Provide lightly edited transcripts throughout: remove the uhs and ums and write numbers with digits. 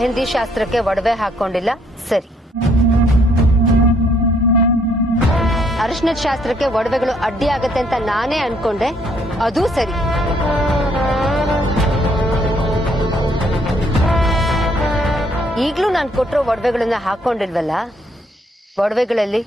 ಮೆಹಂದಿ ಶಾಸ್ತ್ರಕ್ಕೆ ಒಡವೆ ಹಾಕೊಂಡಿಲ್ಲ, ಸರಿ. ಅರಿಶಿನದ ಶಾಸ್ತ್ರಕ್ಕೆ ಒಡವೆಗಳು ಅಡ್ಡಿ ಆಗತ್ತೆ ಅಂತ ನಾನೇ ಅನ್ಕೊಂಡೆ, ಅದೂ ಸರಿ. ಈಗ್ಲೂ ನಾನು ಕೊಟ್ಟಿರೋ ಒಡವೆಗಳನ್ನ ಹಾಕೊಂಡಿಲ್ವಲ್ಲ? ಒಡವೆಗಳಲ್ಲಿ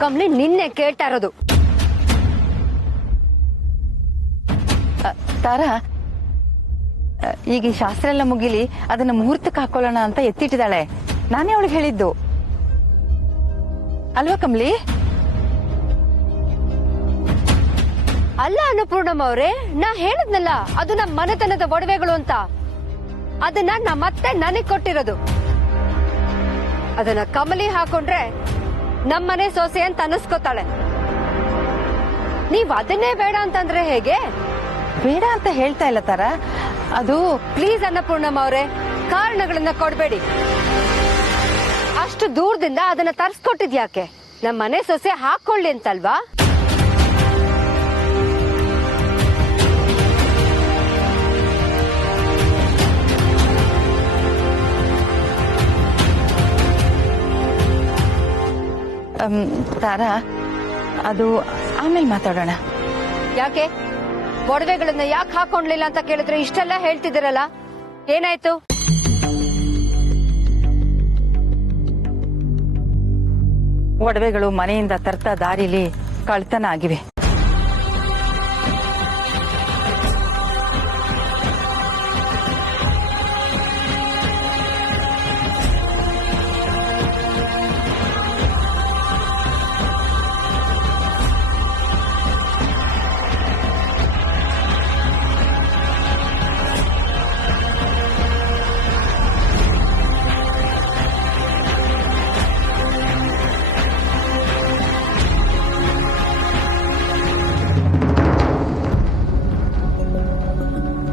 ಕಮಲಿ ನಿನ್ನೆ ಕೇಳ್ತಾ ಇರೋದು. ತಾರಾ, ಈಗ ಈ ಶಾಸ್ತ್ರ ಎಲ್ಲ ಮುಗಿಲಿ, ಅದನ್ನ ಮುಹೂರ್ತಕ್ಕೆ ಹಾಕೊಳ್ಳೋಣ ಅಂತ ಎತ್ತಿಟ್ಟಿದ್ದಾಳೆ. ನಾನೇ ಅವಳಿಗೆ ಹೇಳಿದ್ದು ಅಲ್ವಾ ಕಮಲಿ? ಅಲ್ಲ ಅನ್ನಪೂರ್ಣಮ್ಮ ಅವ್ರೆ, ನಾ ಹೇಳಿದ್ನಲ್ಲ ಅದು ನಮ್ಮ ಮನೆತನದ ಒಡವೆಗಳು ಅಂತ. ಅದನ್ನ ನಮ್ಮತ್ತೆ ನನಗ್ ಕೊಟ್ಟಿರೋದು. ಅದನ್ನ ಕಮಲಿ ಹಾಕೊಂಡ್ರೆ ನಮ್ಮನೆ ಸೊಸೆ ಅಂತ ಅನಿಸ್ಕೋತಾಳೆ. ನೀವ್ ಅದನ್ನೇ ಬೇಡ ಅಂತಂದ್ರೆ ಹೇಗೆ? ಬೇಡ ಅಂತ ಹೇಳ್ತಾ ಇಲ್ಲ ತಾರಾ, ಅದು ಪ್ಲೀಸ್ ಅನ್ನಪೂರ್ಣಮ್ಮ ಅವರೇ, ಕಾರಣಗಳನ್ನ ಕೊಡ್ಬೇಡಿ. ಅಷ್ಟು ದೂರದಿಂದ ಅದನ್ನ ತರ್ಸ್ಕೊಟ್ಟಿದ್ಯಾಕೆ? ನಮ್ಮ ಮನೆ ಸೊಸೆ ಹಾಕೊಳ್ಳಿ ಅಂತಲ್ವಾ? ತಾರಾ, ಅದು ಆಮೇಲೆ ಮಾತಾಡೋಣ. ಯಾಕೆ ಒಡವೆಗಳನ್ನ ಯಾಕೆ ಹಾಕೊಂಡ್ಲಿಲ್ಲ ಅಂತ ಕೇಳಿದ್ರೆ ಇಷ್ಟೆಲ್ಲ ಹೇಳ್ತಿದ್ದೀರಲ್ಲ, ಏನಾಯ್ತು? ಒಡವೆಗಳು ಮನೆಯಿಂದ ತರ್ತಾ ದಾರಿಲಿ ಕಳ್ತನ ಆಗಿವೆ.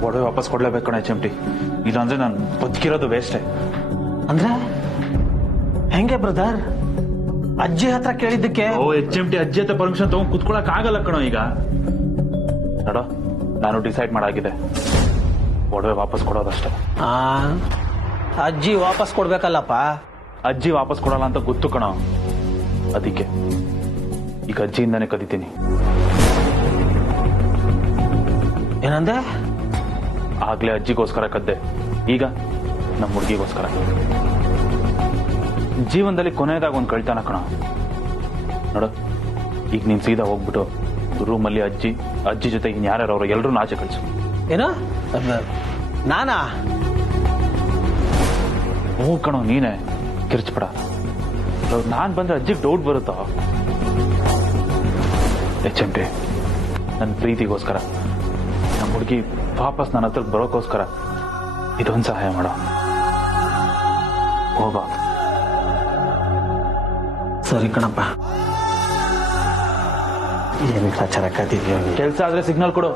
ಒಡವೆ ವಾಪಸ್ ಕೊಡ್ಲೇಬೇಕು ಕಣೆ ಚಿಮ್ಟಿ, ಇಲ್ಲಾಂದ್ರೆ ನಾನು ಬದುಕಿರೋದು ವೇಸ್ಟೇ. ಅಂದ್ರೆ ಹೆಂಗೆ ಬ್ರದರ್? ಅಜ್ಜಿ ಹತ್ರ ಕೇಳಿದ್ದಕ್ಕೆ ಚಿಮ್ಟಿ ಅಜ್ಜಿ ಹತ್ರ ಪರ್ಮಿಷನ್ ತಗೊಂಡ್ ಕುತ್ಕೊಳಕ್ ಆಗಲ್ಲ ಕಣೋ. ಈಗ ನೋಡೋ, ನಾನು ಡಿಸೈಡ್ ಮಾಡಾಗಿದೆ, ಒಡವೆ ವಾಪಸ್ ಕೊಡೋದಷ್ಟೇ. ಅಜ್ಜಿ ವಾಪಸ್ ಕೊಡ್ಬೇಕಲ್ಲಪ್ಪ. ಅಜ್ಜಿ ವಾಪಸ್ ಕೊಡಲ್ಲ ಅಂತ ಗೊತ್ತು ಕಣೋ, ಅದಕ್ಕೆ ಈಗ ಅಜ್ಜಿಯಿಂದಾನೇ ಕದಿತೀನಿ. ಏನಂದೆ? ಆಗ್ಲೇ ಅಜ್ಜಿಗೋಸ್ಕರ ಕದ್ದೆ, ಈಗ ನಮ್ಮ ಹುಡುಗಿಗೋಸ್ಕರ. ಜೀವನದಲ್ಲಿ ಕೊನೆಯದಾಗ ಒಂದು ಕಳ್ತಾನ ಕಣ. ನೋಡು, ಈಗ ನೀನ್ ಸೀದಾ ಹೋಗ್ಬಿಟ್ಟು ರೂಮಲ್ಲಿ ಅಜ್ಜಿ ಜೊತೆ ಇನ್ಯಾರು ಅವರು ಎಲ್ಲರೂ ಆಚೆ ಕಳ್ಸು. ಏನು ನಾನಾ? ಹೂ ಕಣೋ, ನೀನೆ ಕಿರ್ಚ್ಬೇಡ. ನಾನ್ ಬಂದ್ರೆ ಅಜ್ಜಿಗೆ ಡೌಟ್ ಬರುತ್ತೋ? HMT ನನ್ನ ಪ್ರೀತಿಗೋಸ್ಕರ, ನಮ್ಮ ಹುಡುಗಿ ವಾಪಸ್ ನನ್ನ ಹತ್ರ ಬರೋಕ್ಕೋಸ್ಕರ ಇದೊಂದು ಸಹಾಯ ಮಾಡೋ. ಹೋಗೋ. ಸರಿ ಕಣಪ್ಪ, ಏನು ಟಾರ್ಚರ್ ಹಾಕತ್ತಿದ್ಯೋ? ಕೆಲಸ ಆದ್ರೆ ಸಿಗ್ನಲ್ ಕೊಡು.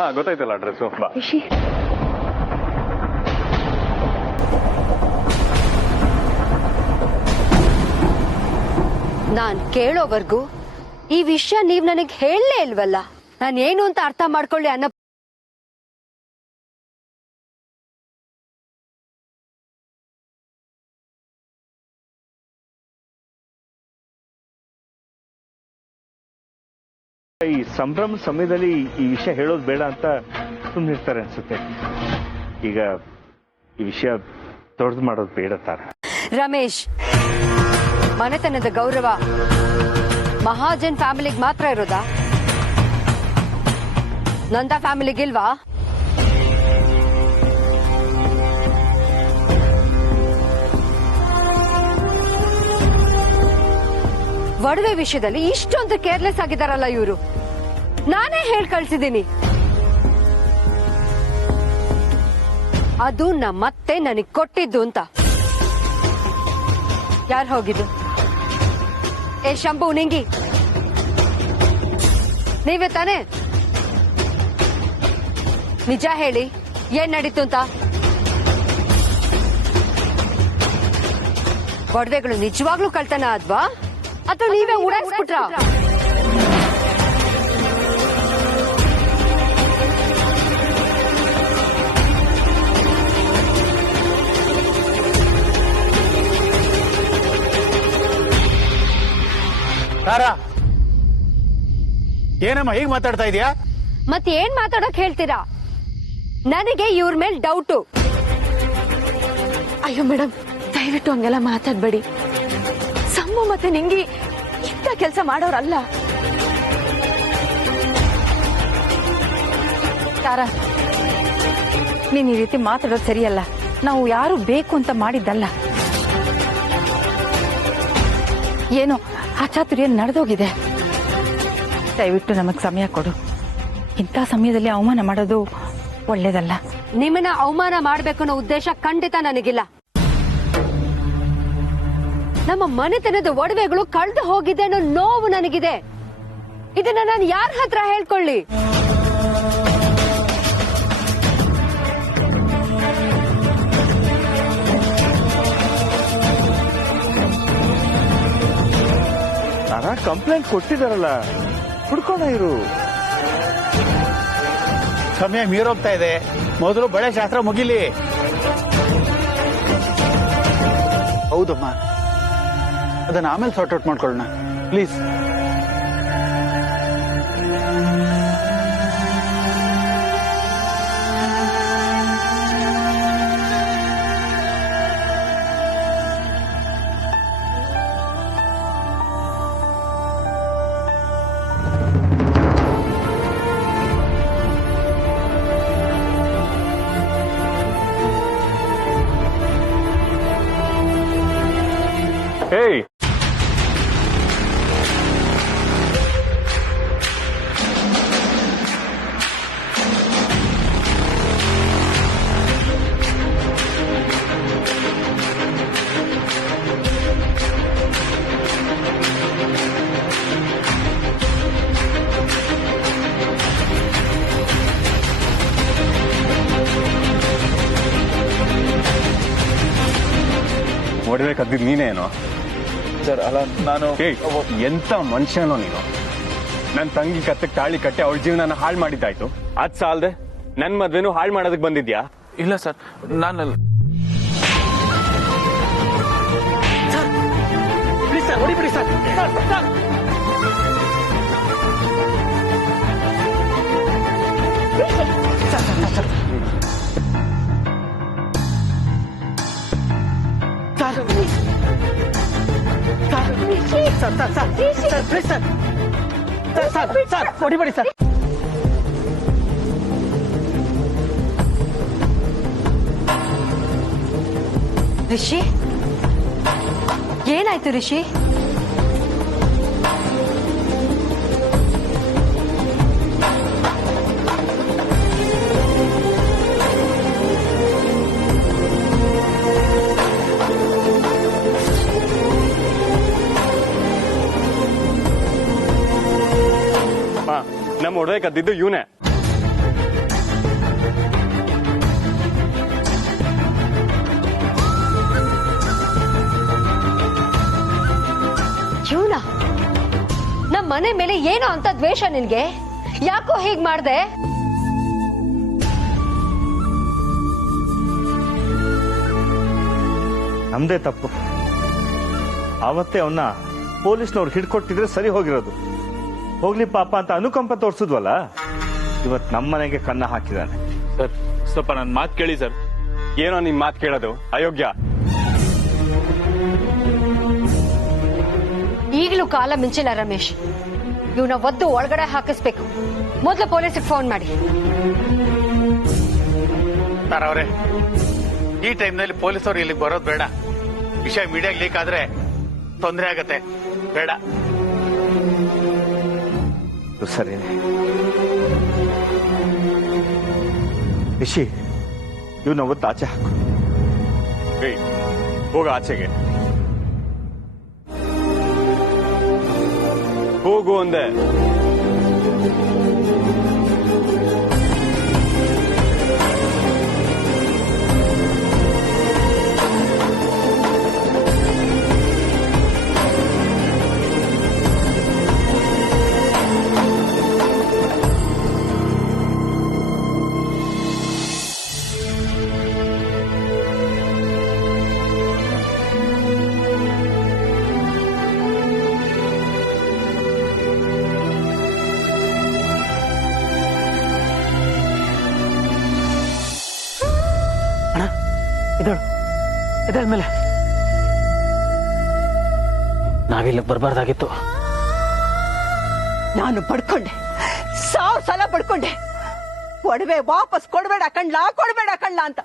ಹಾ ಗೊತ್ತಾಯ್ತಲ್ಲ ಅಡ್ರೆಸ್ ಬಾ. ನಾನ್ ಕೇಳೋವರ್ಗೂ ಈ ವಿಷಯ ನೀವ್ ನನಗ್ ಹೇಳಲೇ ಇಲ್ವಲ್ಲ. ನಾನ್ ಏನು ಅಂತ ಅರ್ಥ ಮಾಡ್ಕೊಳ್ಳಿ ಅನ್ನೋ ಈ ಸಂಭ್ರಮ ಸಮಯದಲ್ಲಿ ಈ ವಿಷಯ ಹೇಳೋದು ಬೇಡ ಅಂತ ಸುಮ್ಮನಿರ್ತಾರೆ ಅನ್ಸುತ್ತೆ. ಈಗ ಈ ವಿಷಯ ದೊಡ್ಡದು ಮಾಡೋದು ಬೇಡ ತಾರ. ರಮೇಶ್, ಮನೆತನದ ಗೌರವ ಮಹಾಜನ್ ಫ್ಯಾಮಿಲಿಗೆ ಮಾತ್ರ ಇರೋದಾ? ನಂದ ಫ್ಯಾಮಿಲಿಗಿಲ್ವಾ? ಒಡವೆ ವಿಷಯದಲ್ಲಿ ಇಷ್ಟೊಂದು ಕೇರ್ಲೆಸ್ ಆಗಿದಾರಲ್ಲ ಇವರು. ನಾನೇ ಹೇಳ್ ಕಳ್ಸಿದ್ದೀನಿ. ಅದು ನಮ್ಮತ್ತೆ ನನಗ್ ಕೊಟ್ಟಿದ್ದು ಅಂತ. ಯಾರು ಹೋಗಿದ್ದು? ಏ ಶಂಭು, ನಿಂಗಿ, ನೀವೇ ತಾನೇ? ನಿಜ ಹೇಳಿ, ಏನ್ ನಡೀತು ಅಂತ. ಒಡವೆಗಳು ನಿಜವಾಗ್ಲೂ ಕಳ್ತನ ಆದ್ವಾ ಅಥವಾ ನೀವೇ ಉಡಾಯಿಸ್ಬಿಟ್ರ? ತಾರಾ, ಏನಮ್ಮ ಹೀಗೆ ಮಾತಾಡ್ತಾ ಇದೀಯಾ? ಮತ್ತೆ ಏನ್ ಮಾತಾಡಕ್ ಹೇಳ್ತೀರಾ? ನನಗೆ ಇವ್ರ ಮೇಲ್ ಡೌಟು. ಅಯ್ಯೋ ಮೇಡಮ್, ದಯವಿಟ್ಟು ಹಂಗೆಲ್ಲ ಮಾತಾಡ್ಬೇಡಿ. ಸಮ್ಮು ಮತ್ತೆ ನಿಂಗಿ ಇಂಥ ಕೆಲಸ ಮಾಡೋರಲ್ಲ. ತಾರಾ, ನೀನ್ ಈ ರೀತಿ ಮಾತಾಡೋದು ಸರಿಯಲ್ಲ. ನಾವು ಯಾರು ಬೇಕು ಅಂತ ಮಾಡಿದ್ದಲ್ಲ. ಏನೋ ಅಚಾತುರ್ಯ ನಡೆದೋಗಿದೆ. ದಯವಿಟ್ಟು ನಮಗ್ ಸಮಯ ಕೊಡು. ಇಂಥ ಸಮಯದಲ್ಲಿ ಅವಮಾನ ಮಾಡೋದು ಒಳ್ಳೇದಲ್ಲ. ನಿಮ್ಮನ್ನ ಅವಮಾನ ಮಾಡ್ಬೇಕು ಅನ್ನೋ ಉದ್ದೇಶ ಖಂಡಿತ ನನಗಿಲ್ಲ. ನಮ್ಮ ಮನೆತನದ ಒಡವೆಗಳು ಕಳೆದು ಹೋಗಿದೆ ಅನ್ನೋ ನೋವು ನನಗಿದೆ. ಇದನ್ನ ನಾನು ಯಾರ ಹತ್ರ ಹೇಳ್ಕೊಳ್ಳಿ? ತಾರಾ ಕಂಪ್ಲೇಂಟ್ ಕೊಟ್ಟಿದಾರಲ್ಲ, ಹುಡ್ಕೋಣ ಇರು. ಸಮಯ ಮೀರೋಗ್ತಾ ಇದೆ. ಮೊದಲು ಬಳೆ ಶಾಸ್ತ್ರ ಮುಗಿಲಿ. ಹೌದಮ್ಮ, ಅದನ್ನ ಆಮೇಲೆ ಸಾರ್ಟ್ ಔಟ್ ಮಾಡ್ಕೊಳ್ಳೋಣ ಪ್ಲೀಸ್. ಹೇಯ್, ಒಡವೆ ಕದ್ದಿದ್ ನೀನೇನೋ? ಸರ್, ಅಲ್ಲ ನಾನು ಎಂತ ಮನುಷ್ಯನೋ ನೀನು. ನನ್ ತಂಗಿ ಕತ್ತಕ್ಕೆ ತಾಳಿ ಕಟ್ಟಿ ಅವಳ ಜೀವನ ಹಾಳು ಮಾಡಿದ್ದಾಯ್ತು. ಅದ್ ಸಾಲ್ದೆ ನನ್ ಮದ್ವೆನೂ ಹಾಳು ಮಾಡೋದಕ್ ಬಂದಿದ್ಯಾ? ಇಲ್ಲ ಸರ್, ನಾನಲ್ಲ. ಹೊಡಿಬಿಡಿ ಸರ್. ಸರ್ ಹೊಡಿಬೇಡಿ ಸರ್. ರಿಷಿ, ಏನಾಯ್ತು ರಿಷಿ? ನಮ್ಮ ಒಡವೆ ಕದ್ದಿದ್ದು ಇವನೇ. ಮನೆ ಮೇಲೆ ಏನೋ ಅಂತ ದ್ವೇಷ ನಿನ್ಗೆ? ಯಾಕೋ ಹೀಗ್ ಮಾಡ್ದೆ? ನಮ್ದೇ ತಪ್ಪು. ಆವತ್ತೇ ಅವನ್ನ ಪೊಲೀಸ್ನವ್ರು ಹಿಡ್ಕೊಟ್ಟಿದ್ರೆ ಸರಿ ಹೋಗಿರೋದು. ಹೋಗ್ಲಿ ಪಾಪ ಅಂತ ಅನುಕಂಪ ತೋರ್ಸಿದ್ವಲ್ಲ, ಇವತ್ ನಮ್ಮನೆಗೆ ಕನ್ನ ಹಾಕಿದಾನೆ. ಸರ್ ಸ್ವಲ್ಪ ನನ್ನ ಮಾತು ಕೇಳಿ ಸರ್. ಏನೋ ನಿನ್ ಮಾತು ಕೇಳೋದು ಅಯೋಗ್ಯ. ಈಗಲೂ ಕಾಲ ಮಿಂಚಿಲ್ಲ ರಮೇಶ್. ಇವನ ಒದ್ದು ಒಳಗಡೆ ಹಾಕಿಸ್ಬೇಕು. ಮೊದಲು ಪೊಲೀಸಿಗೆ ಫೋನ್ ಮಾಡಿ. ಸರ್ ಅವರೇ, ಈ ಟೈಮ್ನಲ್ಲಿ ಪೊಲೀಸರು ಇಲ್ಲಿಗೆ ಬರೋದು ಬೇಡ. ವಿಷಯ ಮೀಡಿಯಾಗೆ ಲೀಕ್ ಆದ್ರೆ ತೊಂದರೆ ಆಗತ್ತೆ. ಬೇಡ. ಸರಿನೇ ರಿಷಿ, ಇವನ್ನ ಅವತ್ತು ಆಚೆ ಹಾಕು. ಹೋಗ ಆಚೆಗೆ ಹೋಗು ಅಂದೆ. ಮೇಲೆ ನಾವಿಲ್ಲಿ ಬರಬಾರ್ದಾಗಿತ್ತು. ನಾನು ಪಡ್ಕೊಂಡೆ, 1000 ಸಲ ಪಡ್ಕೊಂಡೆ. ಒಡವೆ ವಾಪಸ್ ಕೊಡ್ಬೇಡ ಕಣ್ಲಾ ಅಂತ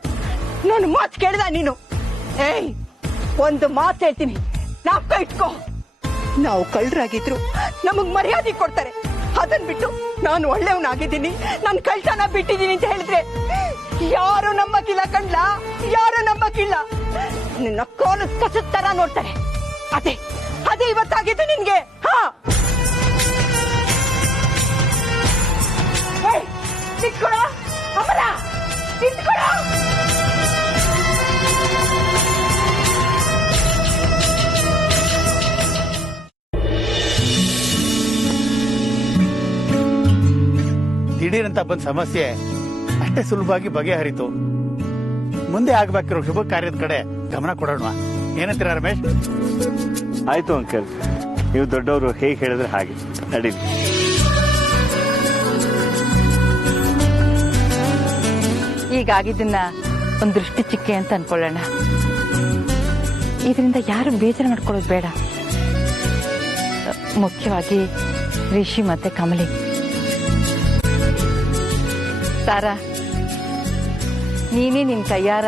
ನನ್ನ ಮಾತು ಕೇಳ್ದ ನೀನು? ಏಯ್, ಒಂದು ಮಾತು ಹೇಳ್ತೀನಿ, ನಾಪ್ಕ ಇಟ್ಕೋ. ನಾವು ಕಳ್ಳರಾಗಿದ್ರು ನಮಗ್ ಮರ್ಯಾದೆ ಕೊಡ್ತಾರೆ. ಅದನ್ ಬಿಟ್ಟು ನಾನು ಒಳ್ಳೆಯವನಾಗಿದ್ದೀನಿ, ನಾನು ಕಳ್ತನ ಬಿಟ್ಟಿದ್ದೀನಿ ಅಂತ ಹೇಳಿದ್ರೆ ಯಾರು ನಂಬಕ್ಕಿಲ್ಲ ಕಣ್ಲಾ, ಯಾರು ನಂಬಕ್ಕಿಲ್ಲ. ನಿನ್ನ ಕೋಲದ ಕಸದ ತರ ನೋಡ್ತಾರೆ. ಅದೇ ಇವತ್ತಾಗಿದ್ದು ನಿನ್ಗೆ. ಹಾ, ನಿಂತ್ಕೊಳ ಅಮರ, ನಿಂತ್ಕೊಳ. ದಿಢೀರಂತ ಬಂದ ಸಮಸ್ಯೆ ಅಷ್ಟೇ ಸುಲಭವಾಗಿ ಬಗೆಹರಿತು. ಮುಂದೆ ಆಗ್ಬೇಕಿರೋ ಶುಭ ಕಾರ್ಯದ ಕಡೆ ಗಮನ ಕೊಡೋಣ. ಏನಂತೀರ ರಮೇಶ್? ಆಯ್ತು ಅಂಕಲ್, ನೀವು ದೊಡ್ಡವರು ಹೇಗೆ ಹೇಳಿದ್ರೆ ಹಾಗೆ ನಡೀಲಿ. ಈಗಾಗಿದ್ದನ್ನ ಒಂದು ದೃಷ್ಟಿ ಚಿಕ್ಕೆ ಅಂತ ಅನ್ಕೊಳ್ಳೋಣ. ಇದರಿಂದ ಯಾರು ಬೇಜಾರು ಮಾಡ್ಕೊಳ್ಳೋದು ಬೇಡ. ಮುಖ್ಯವಾಗಿ ರಿಷಿ ಮತ್ತೆ ಕಮಲಿ. ತಾರಾ, ನೀನೇ ನಿನ್ ಕೈಯಾರ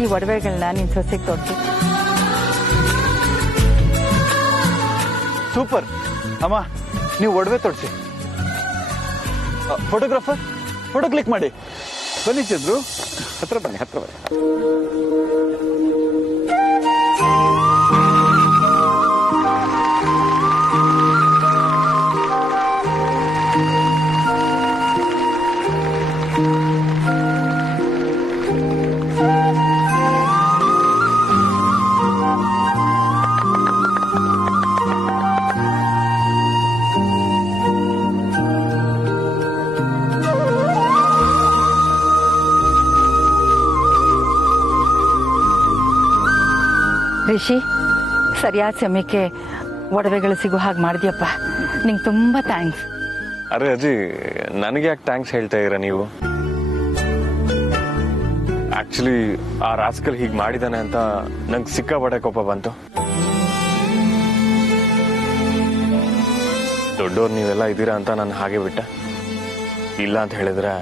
ಈ ಒಡವೆಗಳನ್ನ ನಿನ್ ಸೊಸೆಗೆ ತೋರಿಸಿ. ಸೂಪರ್ ಅಮ್ಮ, ನೀವು ಒಡವೆ ತೊಡ್ಸಿ. ಫೋಟೋಗ್ರಾಫರ್, ಫೋಟೋ ಕ್ಲಿಕ್ ಮಾಡಿ. ಬನ್ನಿ ಚಂದ್ರು, ಹತ್ರ ಬನ್ನಿ. ರಿಷಿ, ಸರಿಯಾದ ಸಮಯಕ್ಕೆ ಒಡವೆಗಳು ಸಿಗೋ ಹಾಗೆ ಮಾಡಿದ್ಯಪ್ಪ. ನಿಂಗೆ ತುಂಬಾ ಥ್ಯಾಂಕ್ಸ್. ಅರೆ ಅಜ್ಜಿ, ನನಗೆ ಯಾಕೆ ಥ್ಯಾಂಕ್ಸ್ ಹೇಳ್ತಾ ಇದ್ದೀರಾ ನೀವು? ಆಕ್ಚುಲಿ ಆ ರಾಸ್ಕಲ್ ಹೀಗೆ ಮಾಡಿದಾನೆ ಅಂತ ನಂಗೆ ಸಿಕ್ಕಾಪಟ್ಟೆ ಕೋಪ ಬಂತು. ದೊಡ್ಡವ್ರು ನೀವೆಲ್ಲ ಇದ್ದೀರಾ ಅಂತ ನಾನು ಹಾಗೆ ಬಿಟ್ಟೆ. ಇಲ್ಲ ಅಂತ ಹೇಳಿದ್ರೆ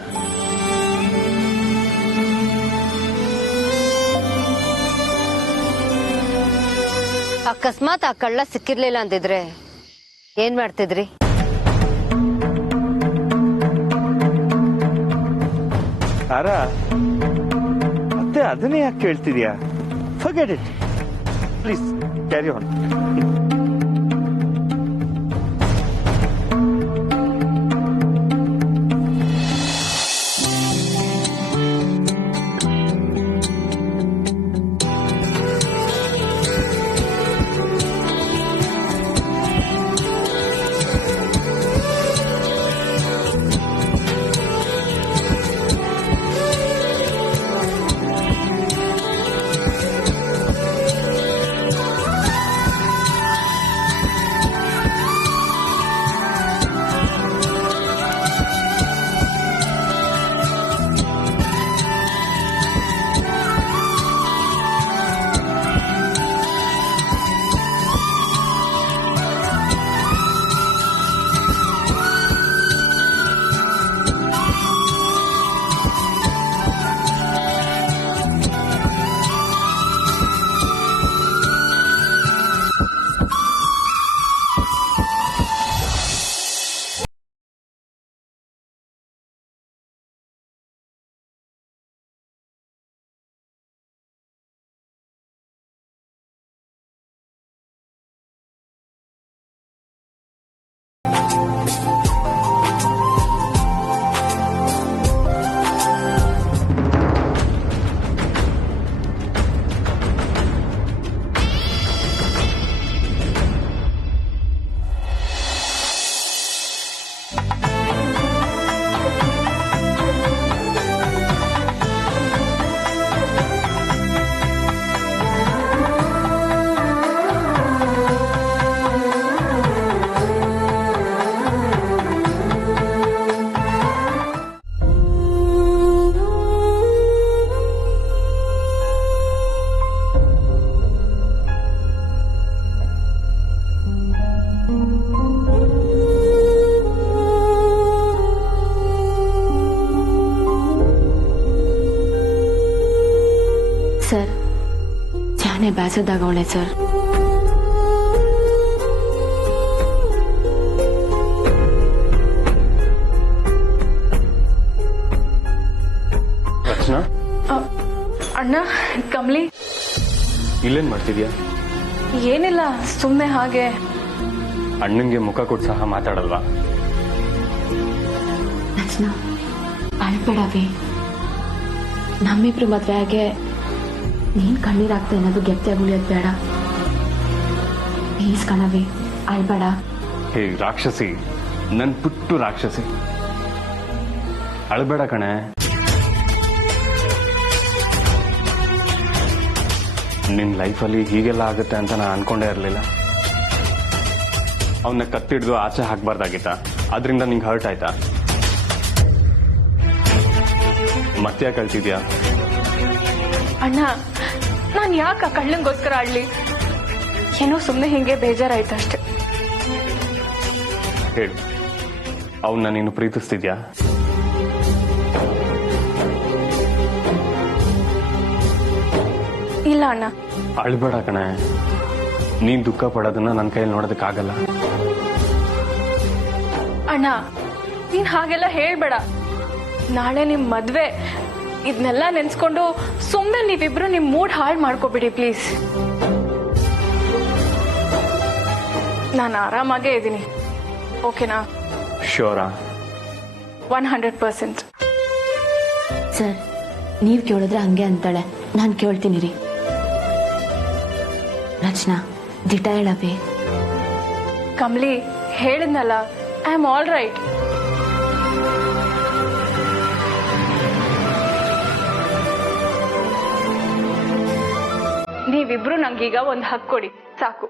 ಅಕಸ್ಮಾತ್ ಆ ಕಳ್ಳ ಸಿಕ್ಕಿರ್ಲಿಲ್ಲ ಅಂತಿದ್ರೆ ಏನ್ ಮಾಡ್ತಿದ್ರಿ? ತಾರಾ, ಮತ್ತೆ ಅದನ್ನೇ ಯಾಕೆ ಕೇಳ್ತಿದ್ಯಾ? Forget it please, carry on. ನಾನೇ ಬೇಸದಾಗವಳೆ ಸರ್. ರಚನಾ, ಅಣ್ಣ, ಕಮಲಿ, ಇಲ್ಲೇನ್ ಮಾಡ್ತಿದ್ಯಾ? ಏನಿಲ್ಲ, ಸುಮ್ಮನೆ ಹಾಗೆ. ಅಣ್ಣಂಗೆ ಮುಖ ಕೊಟ್ಟು ಸಹ ಮಾತಾಡಲ್ವಾ? ರಚನಾ, ಅಳ್ಬೇಡವಿ. ನಮ್ಮಿಬ್ರು ಮದ್ವೆ ಆಗಿ ನೀನ್ ಕಣ್ಣೀರಾಗ್ತಾ ಏನಾದ್ರು ಗೆಪ್ತಿಯಾಗಿ ಉಳಿಯೋದ್ ಬೇಡ. ಪ್ಲೀಸ್ ಕಣವಿ, ಅಳ್ಬೇಡ. ಹೇ ರಾಕ್ಷಸಿ, ನನ್ ಪುಟ್ಟು ರಾಕ್ಷಸಿ, ಅಳ್ಬೇಡ ಕಣೆ. ನಿನ್ ಲೈಫಲ್ಲಿ ಹೀಗೆಲ್ಲ ಆಗುತ್ತೆ ಅಂತ ನಾನು ಅನ್ಕೊಂಡೇ ಇರಲಿಲ್ಲ. ಅವನ್ನ ಕತ್ತಿಡ್ದು ಆಚೆ ಹಾಕ್ಬಾರ್ದಾಗಿತ್ತ? ಅದರಿಂದ ನಿಂಗೆ ಹರ್ಟ್ ಆಯ್ತಾ? ಮತ್ತೆ ಯಾಕೆ ಅಳ್ತಿದ್ಯಾ? ಅಣ್ಣ, ನಾನು ಯಾಕೆ ಆ ಕಳ್ಳಂಗೋಸ್ಕರ ಆಡ್ಲಿ? ಏನೋ ಸುಮ್ಮನೆ ಹಿಂಗೆ ಬೇಜಾರಾಯ್ತು ಅಷ್ಟೆ. ಹೇಳು, ಅವನ್ನ ನೀನು ಪ್ರೀತಿಸ್ತಿದ್ಯಾ? ಇಲ್ಲ ಅಣ್ಣ. ಅಳ್ಬೇಡ ಕಣೆ. ನೀನ್ ದುಃಖ ಪಡೋದನ್ನ ನನ್ನ ಕೈಯಲ್ಲಿ ನೋಡೋದಕ್ಕಾಗಲ್ಲ. ಅಣ್ಣ, ನೀನ್ ಹಾಗೆಲ್ಲ ಹೇಳ್ಬೇಡ. ನಾಳೆ ನಿಮ್ ಮದ್ವೆ, ಇದನ್ನೆಲ್ಲ ನೆನ್ಸ್ಕೊಂಡು ಸುಮ್ಮನೆ ನೀವಿಬ್ರು ನಿಮ್ ಮೂಡ್ ಹಾಳು ಮಾಡ್ಕೋಬಿಡಿ ಪ್ಲೀಸ್. ನಾನು ಆರಾಮಾಗೇ ಇದ್ದೀನಿ, ಓಕೆನಾ? ಶ್ಯೂರಾ? 100%. ಸರ್, ನೀವ್ ಕೇಳಿದ್ರೆ ಹಂಗೆ ಅಂತಾಳೆ, ನಾನ್ ಕೇಳ್ತೀನಿ ರೀ. ರಚನಾ, ದಿಟ ಹೇಳವಿ. ಕಮಲಿ, ಹೇಳಿದ್ನಲ್ಲ, ಐ ಆಮ್ ಆಲ್ ರೈಟ್. ನೀವಿಬ್ರು ನಂಗೀಗ ಒಂದು ಹಕ್ ಕೊಡಿ ಸಾಕು.